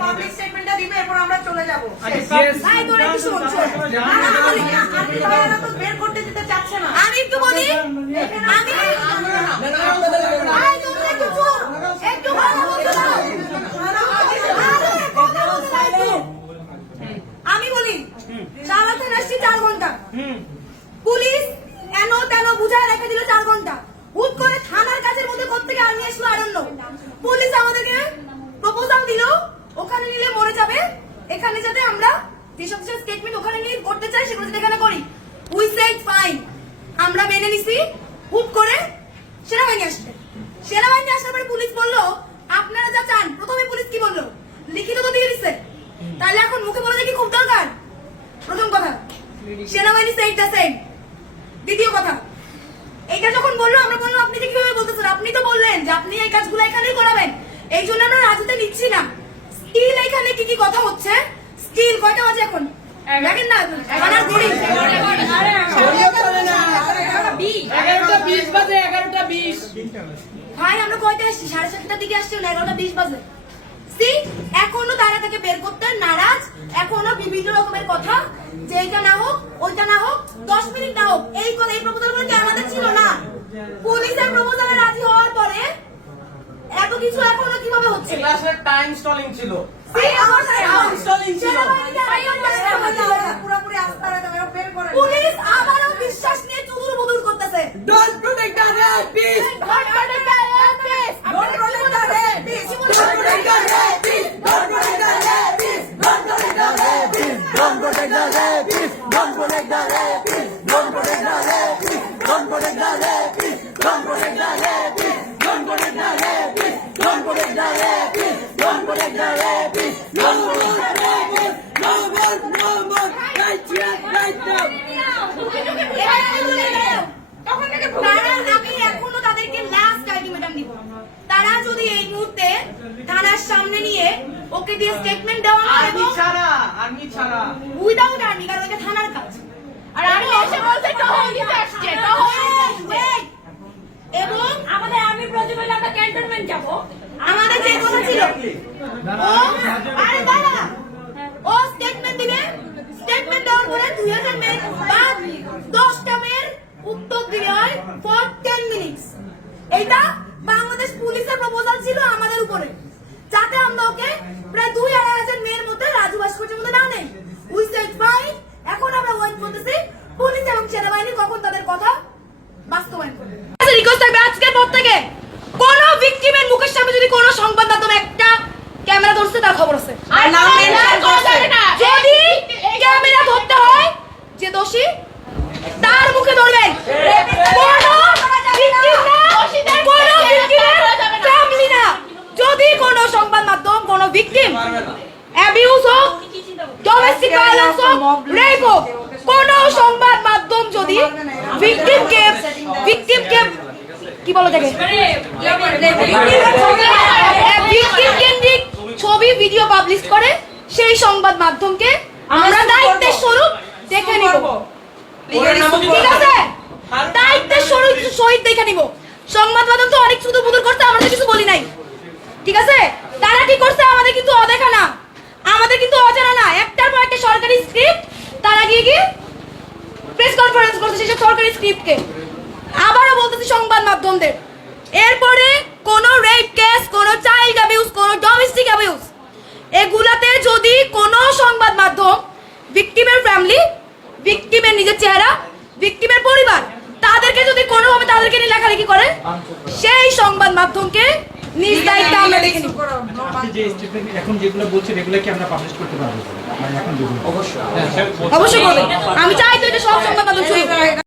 Public স্টেটমেন্টটা দিবে, এরপর আমরা চলে যাব। ভাই তোরা কি শুনছো? তো বের করতে দিতে চাচ্ছে না। আমি একটু বলি, আমি ভাই তোমরা একটু চুপ, একটু কথা বলতে দাও। আমি বলি সারা থানা আসছি 4 ঘন্টা, পুলিশ এন তেন বুঝায় রেখে দিল 4 ঘন্টা। হুট করে থানার কাছের মধ্যে কোত্থেকে আর্মি আসলো আরণ্য। পুলিশ আমাদেরকে প্রপোজাল দিল ওখানে নিলে মরে যাবে, এখানে যাতে আমরা যেসব স্টেটমেন্ট ওখানে নিয়ে করতে চাই সেগুলো যাতে এখানে করি। উই সেড ফাইন, আমরা মেনে নিছি। হুট করে সেনাবাহিনী আসবে, সেনাবাহিনী আসার পরে পুলিশ বললো আপনারা যা চান। প্রথমে পুলিশ কি বললো, লিখিত তো দিয়ে দিচ্ছে, তাহলে এখন মুখে বলে কি খুব দরকার? প্রথম কথা, সেনাবাহিনী সেড দ্য সেম। দ্বিতীয় কথা, এইটা যখন বললো আমরা বললাম আপনি কিভাবে বলতেছেন, আপনি তো বললেন যে আপনি এই কাজগুলো এখানেই করাবেন, এই জন্য আমরা রাজুতে নিচ্ছি না। স্টিল এখানে কি কি কথা হচ্ছে, স্টিল কয়টা বাজে এখন দেখেন না, থানার ঘড়ি 11:20 বাজে, 11:20। ভাই আমরা কয়টা আসছি? 7:30টার দিকে আসছি, 11:20 বাজে। সি এখনো তারা থেকে বের করতে নারাজ, এখনো বিভিন্ন রকমের কথা যে এইটা না হোক ওইটা না হোক 10 মিনিট না হোক, এই কথা এই প্রপোজাল গুলো আমাদের ছিল না। পুলিশের প্রপোজালে রাজি হওয়ার পরে এত কিছু এখনো কিভাবে হচ্ছে? ক্লাসের টাইম স্টলিং ছিল, পুরোপুরি আস্থা রাখতে হবে, বের করে। পুলিশ আবারও বিশ্বাস নিয়ে চুদুর বুদুর করতেছে। Don't protect the rapists. Don't protect the rapists. Don't protect the rapists. Don't protect the rapists. Don't protect the rapists. Don't protect the rapists. Don't protect the rapists. Don't protect the rapists. Don't protect the rapists. Don't protect the rapists. Don't protect the rapists. Don't protect the rapists. Don't protect the rapists. Don't protect the rapists. No more rapists. No more. No more. Right here. Right now. আমি এখনো তাদেরকে last ultimatum দিব, তারা যদি এই মুহূর্তে থানার সামনে নিয়ে ওকে দিয়ে স্টেটমেন্ট দেওয়া হয় এবং আর্মি ছাড়া উইদাউট আর্মি, কারণ এটা থানার কাজ। আর আমি এসে বলতে টহল আসছে, এবং আমাদের আর্মি প্রয়োজন হলে আমরা ক্যান্টনমেন্ট যাব। আমাদের যে কথা ছিল ও আরে দাঁড়া, ও স্টেটমেন্ট দিবে, স্টেটমেন্ট দেওয়ার পরে 2000 মিনিট বাদ 10টা মেয়ের উত্তর দিতে হয় ফর 10 মিনিটস। এইটা বাংলাদেশ পুলিশের প্রপোজাল ছিল আমাদের উপরে, যাতে আমরা ওকে প্রায় 2-2,500 মেয়ের মধ্যে রাজু ভাস্কর্যের মধ্যে না নেই। উই সেড ফাইন, এখন আমরা ওয়েট করতেছি পুলিশ এবং সেনাবাহিনী কখন তাদের কথা বাস্তবায়ন করবে। রিকোয়েস্ট থাকবে আজকের পর থেকে কোন ভিকটিমের মুখের সামনে যদি কোন সংবাদ মাধ্যমে একটা ক্যামেরা ধরছে তার খবর আছে, আর নাম মেনশন করছে। যদি ক্যামেরা ধরতে হয় যে দোষী তার মুখে ধরবেন। যদি কোন সংবাদ মাধ্যম কোন ভিকটিম অ্যাবিউজ হোক, ডোমেস্টিক ভায়োলেন্স হোক, রেপ হোক, কোন সংবাদ মাধ্যম যদি ভিকটিমকে কি বলো দেখে ভিকটিম কেন্দ্রিক ছবি ভিডিও পাবলিশ করে, সেই সংবাদ মাধ্যমকে আমরা দায়িত্বের স্বরূপ দেখে নিব। ঠিক আছে, দায়িত্বের সহিত দেখে নিব। সংবাদ মাধ্যম তো অনেক শুধু বুদুর করতে, আমরা কিছু বলি নাই। ঠিক আছে, তারা কি করছে আমাদের কিন্তু অদেখা না, আমাদের কিন্তু অজানা না। একটার পর একটা সরকারি স্ক্রিপ্ট তারা গিয়ে প্রেস কনফারেন্স করছে সেসব সরকারি স্ক্রিপ্টকে। আবারও বলতেছি সংবাদ মাধ্যমদের, এরপরে কোন রেপ কেস, কোন চাইল্ড অ্যাবিউজ, কোন ডোমেস্টিক অ্যাবিউজ, এগুলাতে যদি কোন সংবাদ মাধ্যম ভিকটিমের ফ্যামিলি, ভিকটিমের নিজের চেহারা, ভিকটিমের পরিবার, তাদেরকে যদি কোনোভাবে তাদেরকে নিয়ে লেখালেখি করে, সেই সংবাদ মাধ্যমকে নিজ দায়িত্বে আমরা দেখে নিব। আপনি যে স্টেটমেন্ট এখন যেগুলো বলছেন এগুলো কি আমরা পাবলিশ করতে পারবো? মানে এখন অবশ্যই অবশ্যই করবেন। আমি চাই তো এটা সব সংবাদ মাধ্যম